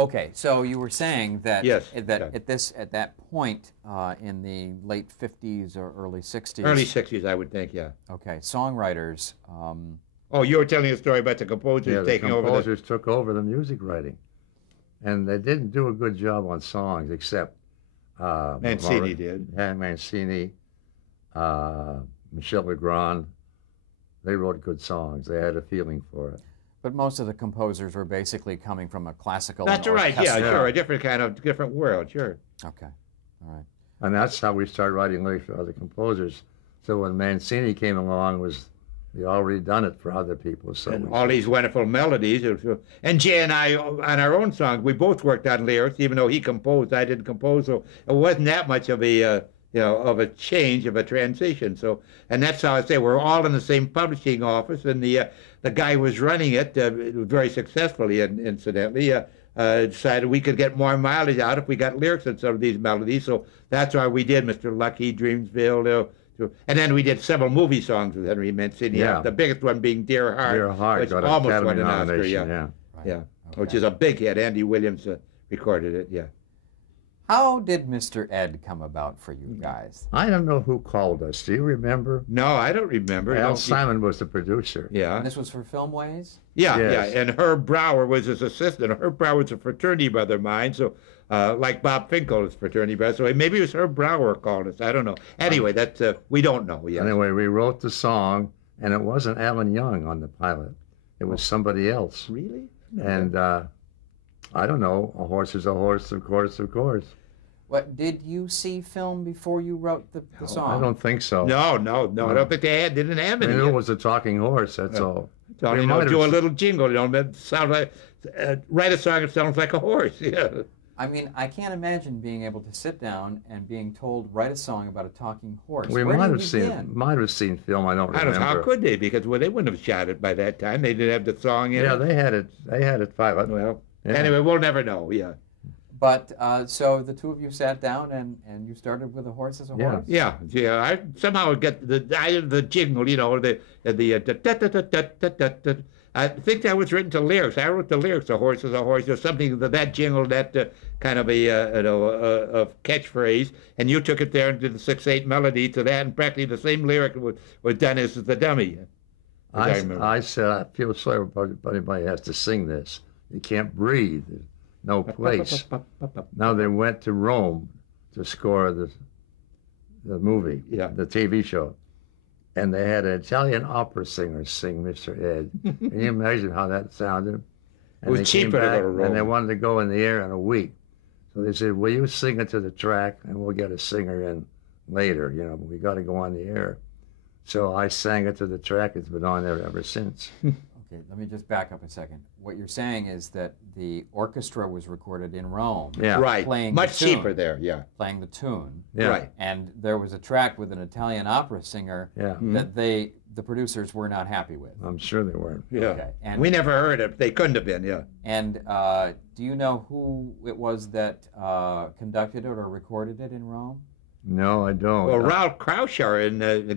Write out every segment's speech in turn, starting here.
Okay, so you were saying that Yes, that yeah. at that point in the late 50s or early 60s. Early 60s, I would think, yeah. Okay, songwriters. Oh, you were telling a story about the composers Yeah, the taking over the... composers took over the music writing. And they didn't do a good job on songs, except Mancini did. Mancini, Michel Legrand. They wrote good songs. They had a feeling for it. But most of the composers were basically coming from a classical. That's and right, yeah, orchestral. sure, a different kind of, different world, sure. Okay, all right. And that's how we started writing lyrics for other composers. So when Mancini came along, he already done it for other people. So And all these wonderful melodies. And Jay and I, on our own songs, we both worked on lyrics, even though he composed, I didn't compose, so it wasn't that much of a, of a change, of a transition. So, and that's how I say we're all in the same publishing office, and the guy who was running it very successfully, incidentally, decided we could get more mileage out if we got lyrics in some of these melodies. So that's why we did Mr. Lucky, Dreamsville, and then we did several movie songs with Henry Mancini. Yeah. The biggest one being Dear Heart, Dear Heart which got an almost Academy won an Oscar. nomination, Yeah, yeah. Right. yeah, Okay. which is a big hit. Andy Williams recorded it. Yeah. How did Mr. Ed come about for you guys? I don't know who called us. Do you remember? No, I don't remember. Al No, Simon was the producer. Yeah. And this was for Filmways? Yeah, Yes. yeah, and Herb Brower was his assistant. Herb Brower was a fraternity brother of mine, so like Bob Finkel is fraternity brother. So maybe it was Herb Brower called us. I don't know. Anyway, that's we don't know yet. Anyway, we wrote the song, and it wasn't Alan Young on the pilot. It was somebody else. Really? No. And I don't know. A horse is a horse, of course, of course. What, did you see film before you wrote the song? I don't think so. No. I don't think they didn't have I any. knew it yet. was a talking horse. That's all. So, We you might know, have do a s- little jingle. You know, sound like write a song that sounds like a horse. Yeah. I mean, I can't imagine being able to sit down and being told, write a song about a talking horse. We Where might do have you seen begin? film. I don't I don't remember. know how could they, because they wouldn't have shot it by that time. They didn't have the song in Yeah, it. they had it. They had it five. Well, Yeah. anyway, we'll never know. Yeah. But, so the two of you sat down and you started with a horse as a Yeah. horse? Yeah. I somehow get the jingle, you know, I think that was written to lyrics. I wrote the lyrics. A horse is a horse, or something that jingle, that kind of a catchphrase, and you took it there and did the 6/8 melody to that, and practically the same lyric was done as the dummy. I said, I feel sorry about anybody who has to sing this. You can't breathe. There's no place. Now they went to Rome to score the movie, Yeah. the TV show. And they had an Italian opera singer sing Mr. Ed. Can you imagine how that sounded? And It was they came cheaper to go back, to Rome. and they wanted to go in the air in a week. So they said, will you sing it to the track, and we'll get a singer in later. You know, we got to go on the air. So I sang it to the track. It's been on there ever since. Okay, let me just back up a second. What you're saying is that the orchestra was recorded in Rome. Yeah. Right. Playing Much the tune. cheaper there, yeah. Playing the tune. Yeah. Right. And there was a track with an Italian opera singer Yeah. that the producers were not happy with. I'm sure they weren't. Yeah. Okay. And, We never heard it. They couldn't have been, yeah. and do you know who it was that conducted it or recorded it in Rome? No, I don't. Well, Ralph Kraushaar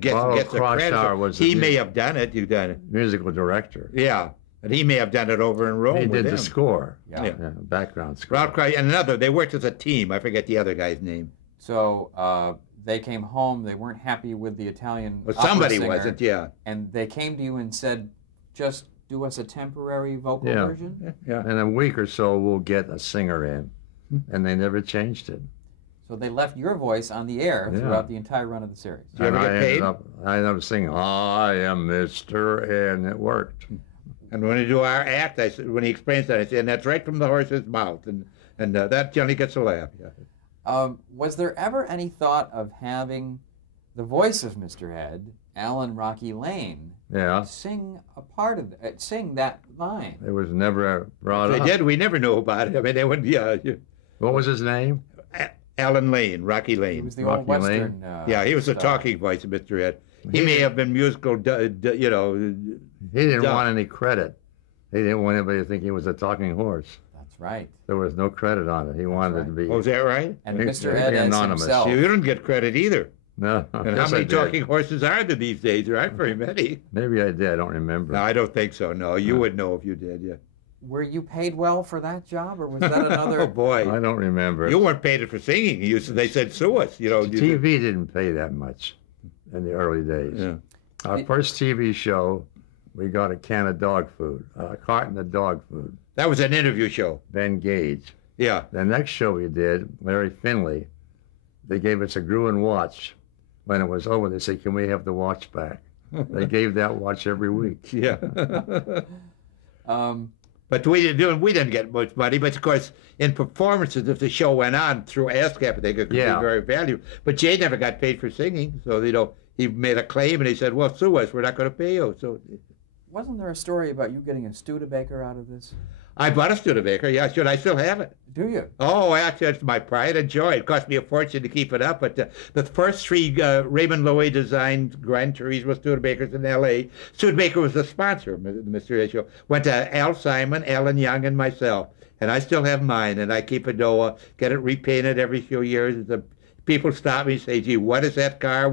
gets the credit. Kraushaar was He the may have done it. You've done it. musical director. Yeah. And he may have done it over in Rome He with did the him. score. Yeah. Yeah. Background score. Ralph Kraushaar and another. They worked as a team. I forget the other guy's name. So they came home. They weren't happy with the Italian But opera somebody singer, wasn't, yeah. and they came to you and said, just do us a temporary vocal Yeah. version? Yeah. In a week or so, we'll get a singer in. And they never changed it. So they left your voice on the air Yeah. throughout the entire run of the series. Did you ever And get I paid? ended up singing, I am Mr. Ed, and it worked. And when we do our act, when he explains that, I say, and that's right from the horse's mouth. And that generally gets a laugh. Yeah. Was there ever any thought of having the voice of Mr. Ed, Alan Rocky Lane, Yeah. sing a part of sing that line? It was never brought If up. they did, we never knew about it. I mean, they wouldn't, yeah. What was his name? Alan Lane, Rocky He Lane. was the Rocky old Western. Lane? Yeah, he was the star. talking voice of Mr. Ed. He may have been musical, you know. He didn't Yeah. want any credit. He didn't want anybody to think he was a talking horse. That's right. There was no credit on it. He wanted it to be. Oh, is that right? And He- Mr. he Ed as anonymous. himself. You don't get credit either. No. And Yes, how I many did. talking horses are there these days? There aren't very many. Maybe I did. I don't remember. No, I don't think so. No, you would know if you did, yeah. Were you paid well for that job, or was that another? Oh boy, I don't remember. you weren't paid for singing. They said sue us. You know, TV didn't pay that much in the early days. Yeah. Our first TV show, we got a can of dog food, a carton of dog food. That was an interview show. Ben Gage. Yeah. The next show we did, Larry Finley, they gave us a Gruen watch. When it was over, they said, "Can we have the watch back?" They gave that watch every week. Yeah. But we didn't get much money. But of course, in performances, if the show went on through ASCAP, they could be very valuable. But Jay never got paid for singing, so he made a claim and he said, "Well, sue us. We're not going to pay you." So, wasn't there a story about you getting a Studebaker out of this? I bought a Studebaker. Yeah, should I still have it? Do you? Oh, actually, it's my pride and joy. It cost me a fortune to keep it up. But the first three Raymond Loewy designed Gran Turismo Studebakers in L.A. Studebaker was the sponsor of the Mystery Show. Went to Al Simon, Alan Young, and myself. And I still have mine, and I keep it, get it repainted every few years. People stop me and say, "Gee, what is that car?"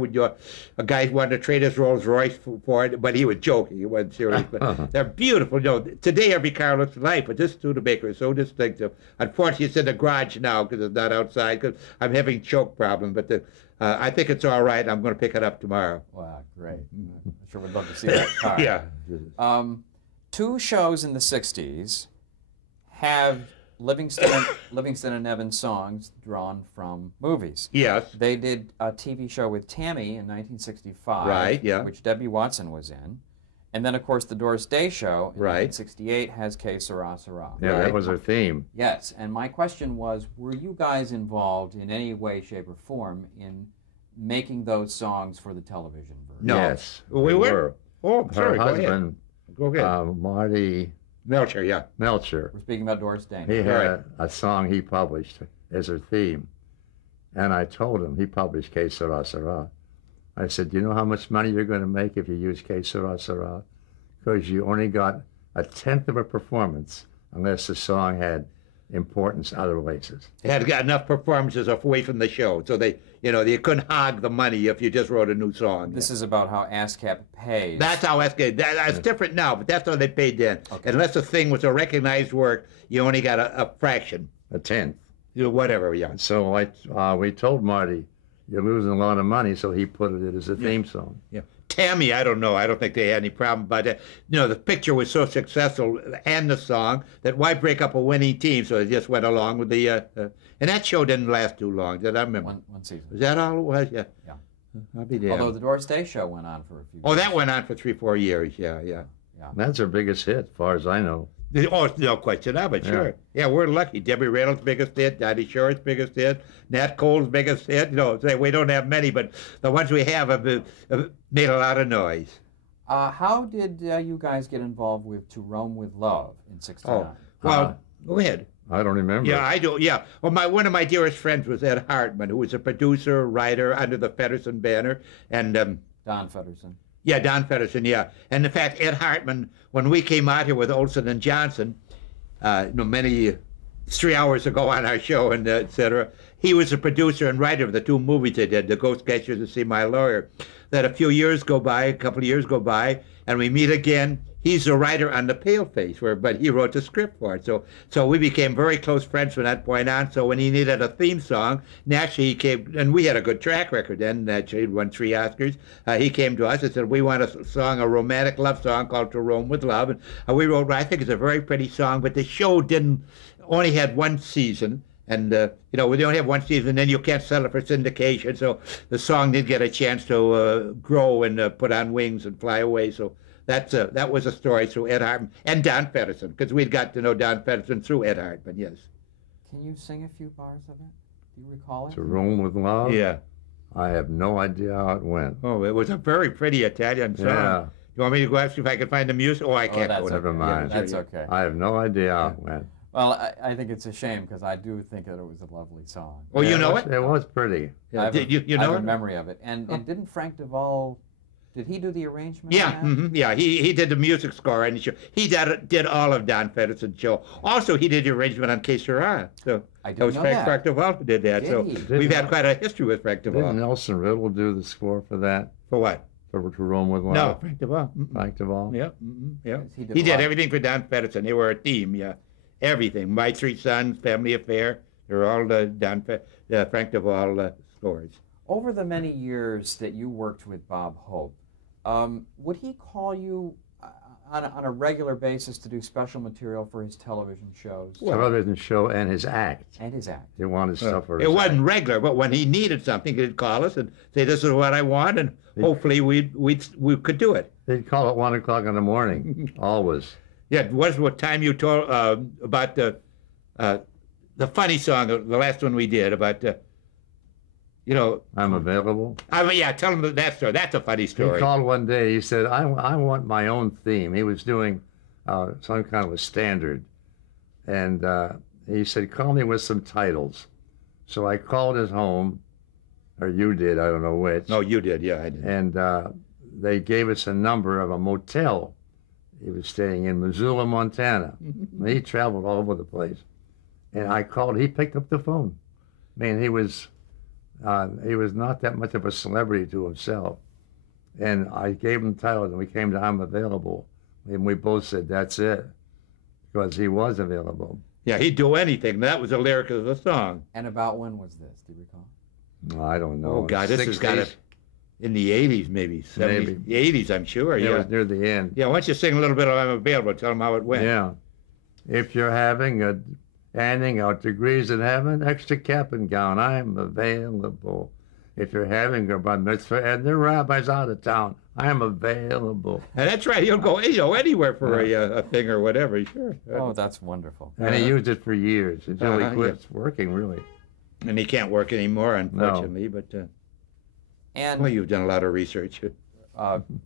A guy wanted to trade his Rolls Royce for it, but he was joking. He wasn't serious. But they're beautiful. Today every car looks alike, but this Studebaker is so distinctive. Unfortunately, it's in the garage now because it's not outside because I'm having choke problems. But I think it's all right. I'm going to pick it up tomorrow. Wow, great. I sure would love to see that car. Yeah. 2 shows in the 60s have Livingston and Evans songs drawn from movies. Yes. They did a TV show with Tammy in 1965, Right, yeah. which Debbie Watson was in. And then, of course, the Doris Day show in 1968 has Que Sera Sera. Yeah, that was her theme. Yes, and my question was, were you guys involved in any way, shape, or form in making those songs for the television version? No. Yes, we were. Oh, her sorry. husband, Go ahead. Marty Melcher, yeah. Melcher. We're speaking about Doris Day. He had a song he published as her theme. And I told him, he published Que Sera Sera. I said, "Do you know how much money you're going to make if you use Que Sera Sera? Because you only got 1/10 of a performance unless the song had importance other places." They had got enough performances away from the show, so they couldn't hog the money if you just wrote a new song. This is about how ASCAP pays. That's how ASCAP. That's different now, but that's how they paid then. Okay. Unless the thing was a recognized work, you only got a fraction, 1/10. Whatever. Yeah. So we told Marty, "You're losing a lot of money," so he put it as a theme song. Yeah. Tammy, I don't know. I don't think they had any problem. But, the picture was so successful and the song that why break up a winning team? So they just went along with the... and that show didn't last too long, did I remember? One season. Was that all it was? Yeah. Yeah. I'll be damned. Although the Doris Day show went on for a few years. Oh, that went on for 3-4 years. Yeah. That's her biggest hit, as far as I know. Oh, no question of it, sure. Yeah, we're lucky. Debbie Reynolds' biggest hit, Daddy Shore's biggest hit, Nat Cole's biggest hit. We don't have many, but the ones we have made a lot of noise. How did you guys get involved with To Roam with Love in '69? Oh, well, go ahead. I don't remember. Yeah, I do. Yeah. Well, one of my dearest friends was Ed Hartman, who was a producer, writer under the Feddersen banner, and Don Feddersen. Yeah, Don Feddersen, yeah. And in fact, Ed Hartman, when we came out here with Olson and Johnson, many 3 hours ago on our show, and et cetera, he was a producer and writer of the 2 movies they did, The Ghost Catchers and See My Lawyer. That a couple of years go by, and we meet again. He's the writer on The Paleface, but he wrote the script for it. So we became very close friends from that point on. So when he needed a theme song, naturally he came, and we had a good track record then. Naturally, he won 3 Oscars. He came to us and said, "We want a romantic love song called To Roam with Love." And we wrote, I think it's a very pretty song, but the show only had 1 season. And, we only have 1 season, then you can't sell it for syndication. So the song did get a chance to grow and put on wings and fly away. So that was a story through Ed Hartman and Don Feddersen, because we'd got to know Don Feddersen through Ed Hartman, yes. Can you sing a few bars of it? Do you recall it? To Roam with Love? Yeah. I have no idea how it went. Oh, it was a very pretty Italian song. Yeah. You want me to go ask you if I can find the music? Oh, I can't go. Never mind. That's okay. I have no idea how it went. Well, I think it's a shame, because I do think that it was a lovely song. Oh, you know it? It was pretty. Yeah. I have you know I have it? a memory of it. And didn't Frank Duvall, did he do the arrangement? Yeah, yeah. He did the music score on the show. He did all of Don Feddersen's show. Also, he did the arrangement on Que Sera. So I didn't that was know Frank Duvall who did that. Did so he? we've had quite a history with Frank Duvall. Didn't Nelson Riddle do the score for that? For what? to Rome with Love? No, Frank Duvall. Frank Duvall? Yeah, yeah. He He did everything for Don Feddersen. They were a team, yeah. Everything. My Three Sons, Family Affair, they're all Frank Duvall scores. Over the many years that you worked with Bob Hope, would he call you on a regular basis to do special material for his television shows? Television show and his act. And his act. They wanted stuff for his It wasn't act. regular, but when he needed something, he'd call us and say, "This is what I want," and hopefully we could do it. They'd call at 1 o'clock in the morning, always. Yeah, what time you told about the funny song, the last one we did about I'm available. Yeah, tell him that story. That's a funny story. He called one day. He said, I want my own theme. He was doing some kind of a standard. And he said, call me with some titles. So I called his home, or you did, I don't know which. No, you did, yeah, I did. And they gave us a number of a motel he was staying in Missoula, Montana. He traveled all over the place. And I called, he picked up the phone. Man, he was not that much of a celebrity to himself. And I gave him the title, and we came to I'm Available. And we both said, that's it, because he was available. Yeah, he'd do anything. That was the lyric of the song. And about when was this? Do you recall? No, I don't know. Oh, God, this 60s. has got it in the 80s, maybe. 70s, the 80s, I'm sure. It Yeah, was near the end. yeah, why don't you sing a little bit of I'm Available, tell them how it went. Yeah. If you're handing out degrees in heaven, extra cap and gown, I'm available. If you're having a bar mitzvah and the rabbi's out of town, I'm available. And that's right. He'll go anywhere for a thing or whatever. Sure. Oh, that's wonderful. And he used it for years until he quit yeah. working, really. And he can't work anymore, unfortunately. No. But And well, you've done a lot of research.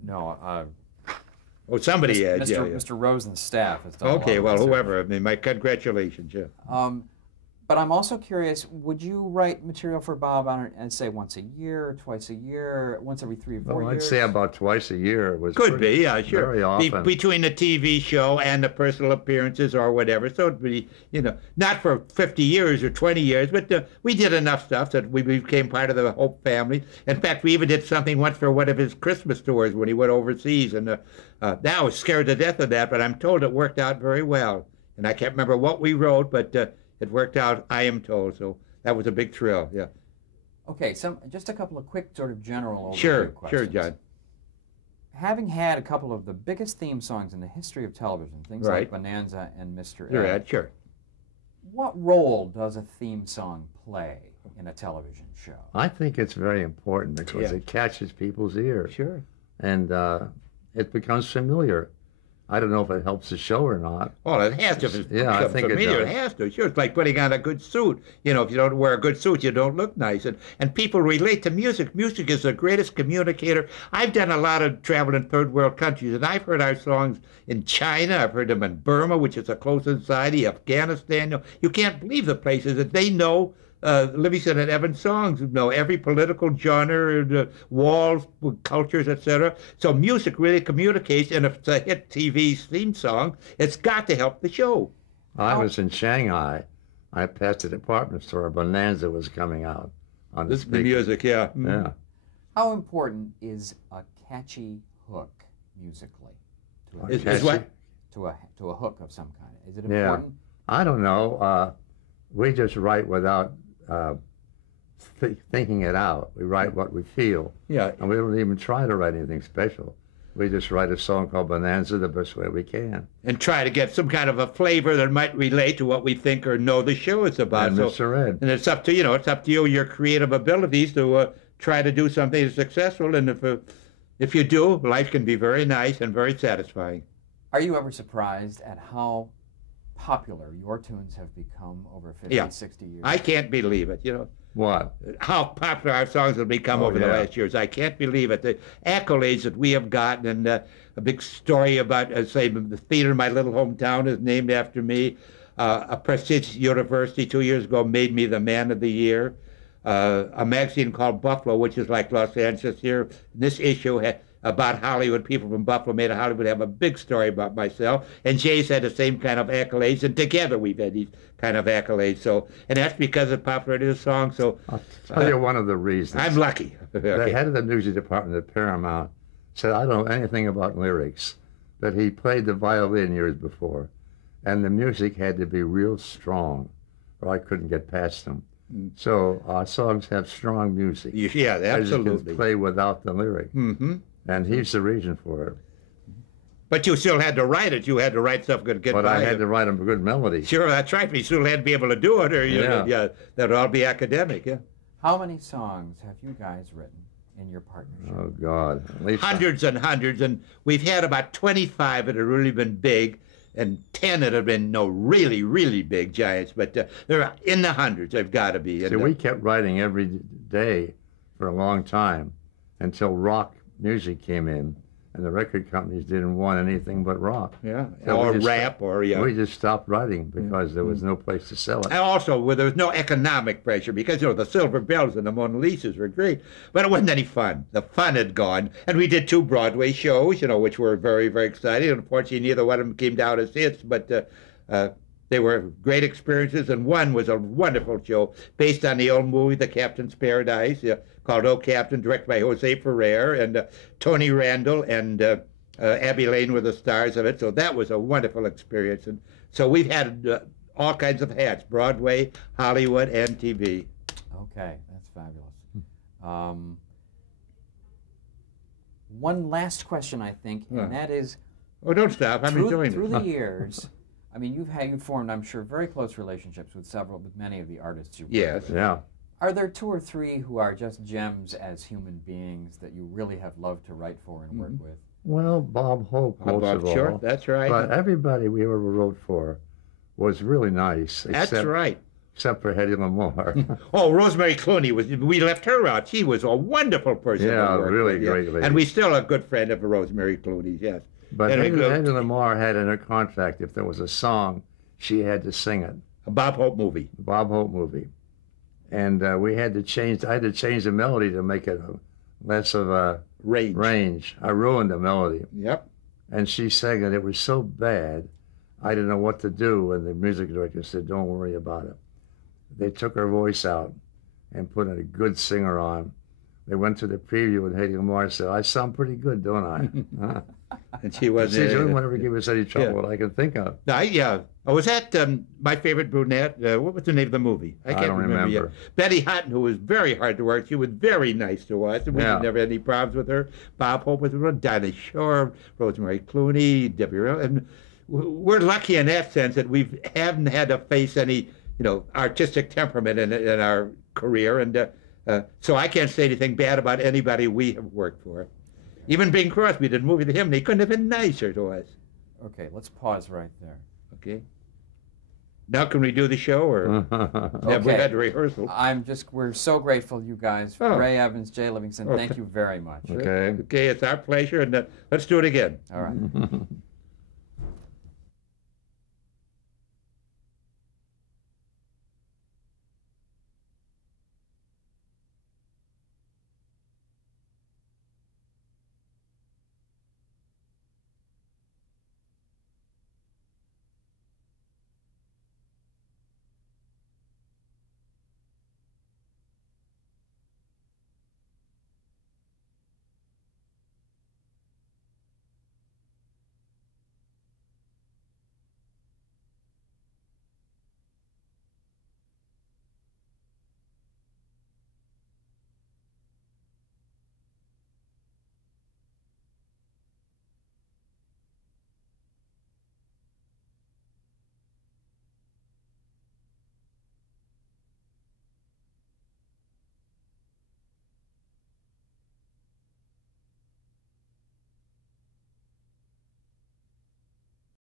no. Oh, somebody had. Mr. Yeah, yeah. Mr. Rosen's staff has done a lot Okay, of well, research. whoever. I mean, my congratulations. Yeah. But I'm also curious, would you write material for Bob and say once a year, twice a year, once every 3 or 4 Well, years? I'd say about twice a year. Could be, yeah, sure. Very often. Between the TV show and the personal appearances or whatever. So it'd be, not for 50 years or 20 years, but we did enough stuff that we became part of the Hope family. In fact, we even did something once for one of his Christmas tours when he went overseas. And now I was scared to death of that, but I'm told it worked out very well. And I can't remember what we wrote, but it worked out, I am told. So that was a big thrill, yeah. Okay, just a couple of quick sort of general Sure, overview questions. sure, John. Having had a couple of the biggest theme songs in the history of television, things Right. like Bonanza and Mr. You're Ed, right, sure. what role does a theme song play in a television show? I think it's very important because Yeah. it catches people's ears. Sure. And it becomes familiar. I don't know if it helps the show or not. Well, it has to. If it's Yeah, I think it familiar, it does. has to. Sure, it's like putting on a good suit. If you don't wear a good suit, you don't look nice. And people relate to music. Music is the greatest communicator. I've done a lot of travel in third world countries, and I've heard our songs in China. I've heard them in Burma, which is a close society, Afghanistan. You can't believe the places that they know. Livingston and Evans songs, every political genre, walls, cultures, etc. So music really communicates, and if it's a hit TV theme song, it's got to help the show. I was in Shanghai. I passed a department store. Bonanza was coming out on the The speaker. music, yeah. Yeah. How important is a catchy hook musically to a, Is what? to a hook of some kind? Is it Yeah. important? I don't know. We just write without thinking it out. We write what we feel. Yeah. And we don't even try to write anything special. We just write a song called Bonanza the best way we can. And try to get some kind of a flavor that might relate to what we think or know the show is about. And Mr. Ed. And it's up to you, your creative abilities to try to do something that's successful. And if you do, life can be very nice and very satisfying. Are you ever surprised at how popular your tunes have become over 50, Yeah. 60 years? I can't believe it, What? how popular our songs have become over the yeah. last years. I can't believe it. The accolades that we have gotten, and a big story about, say, the theater in my little hometown is named after me. A prestigious university 2 years ago made me the Man of the Year. A magazine called Buffalo, which is like Los Angeles here. This issue about Hollywood, people from Buffalo made Hollywood have a big story about myself. And Jay's had the same kind of accolades, and together we've had these kind of accolades. So, and that's because of the popularity of the song. So I'll tell you one of the reasons. I'm lucky. The head of the music department at Paramount said, I don't know anything about lyrics, but he played the violin years before, and the music had to be real strong, or I couldn't get past them. So our songs have strong music. Yeah, absolutely. You can play without the lyric. Mm-hmm. And he's the reason for it. But you still had to write it. You had to write stuff good. But I had to write a good melody. Sure, that's right. But you still had to be able to do it, or that'd all be academic. Yeah. How many songs have you guys written in your partnership? Oh God, at least Hundreds and hundreds, and we've had about 25 that have really been big, and 10 that have been really, really big giants. But they're in the hundreds. They've got to be. See, we kept writing every day for a long time until rock music came in. And the record companies didn't want anything but rock. Yeah, so or rap, we just stopped writing because there was no place to sell it. And also, well, there was no economic pressure because, the Silver Bells and the Mona Lisas were great, but it wasn't any fun. The fun had gone. And we did 2 Broadway shows, which were very, very exciting. Unfortunately, neither one of them came down as hits, but they were great experiences. And one was a wonderful show based on the old movie, The Captain's Paradise, called Oh Captain, directed by Jose Ferrer, and Tony Randall and Abby Lane were the stars of it. So that was a wonderful experience. And so we've had all kinds of hats, Broadway, Hollywood, and TV. Okay, that's fabulous. One last question, I think, and that is... Oh, don't stop. I'm enjoying it. Through the years, I mean, you've formed, I'm sure, very close relationships with many of the artists you've worked with. Yeah. Are there 2 or 3 who are just gems as human beings that you really have loved to write for and work with? Well, Bob Hope, most of all. Sure, that's right. But everybody we ever wrote for was really nice. That's right. Except for Hedy Lamarr. Oh, Rosemary Clooney, we left her out. She was a wonderful person to work really with. great lady. And we still a good friend of Rosemary Clooney's, yes. But Hedy Lamarr had in her contract, if there was a song, she had to sing it. A Bob Hope movie. A Bob Hope movie. And I had to change the melody to make it less of a range. I ruined the melody. Yep. And she sang it. It was so bad, I didn't know what to do. And the music director said, don't worry about it. They took her voice out and put a good singer on. They went to the preview and Hedy Lamarr said, I sound pretty good, don't I? And she wasn't. She wouldn't ever give us any trouble that I can think of. Oh, was that My Favorite Brunette? What was the name of the movie? I don't remember. Yet. Betty Hutton, who was very hard to work. She was very nice to us, and we never had any problems with her. Bob Hope was with Dinah Shore, Rosemary Clooney, Debbie Rowe. And we're lucky in that sense that we haven't had to face any, artistic temperament in our career. And so I can't say anything bad about anybody we have worked for. Even Bing Crosby did a movie to him, and he couldn't have been nicer to us. Okay, let's pause right there. Okay. Now can we do the show, or have we had a rehearsal? We're so grateful, you guys. Ray Evans, Jay Livingston, thank you very much. Okay. Okay, it's our pleasure, and let's do it again. All right.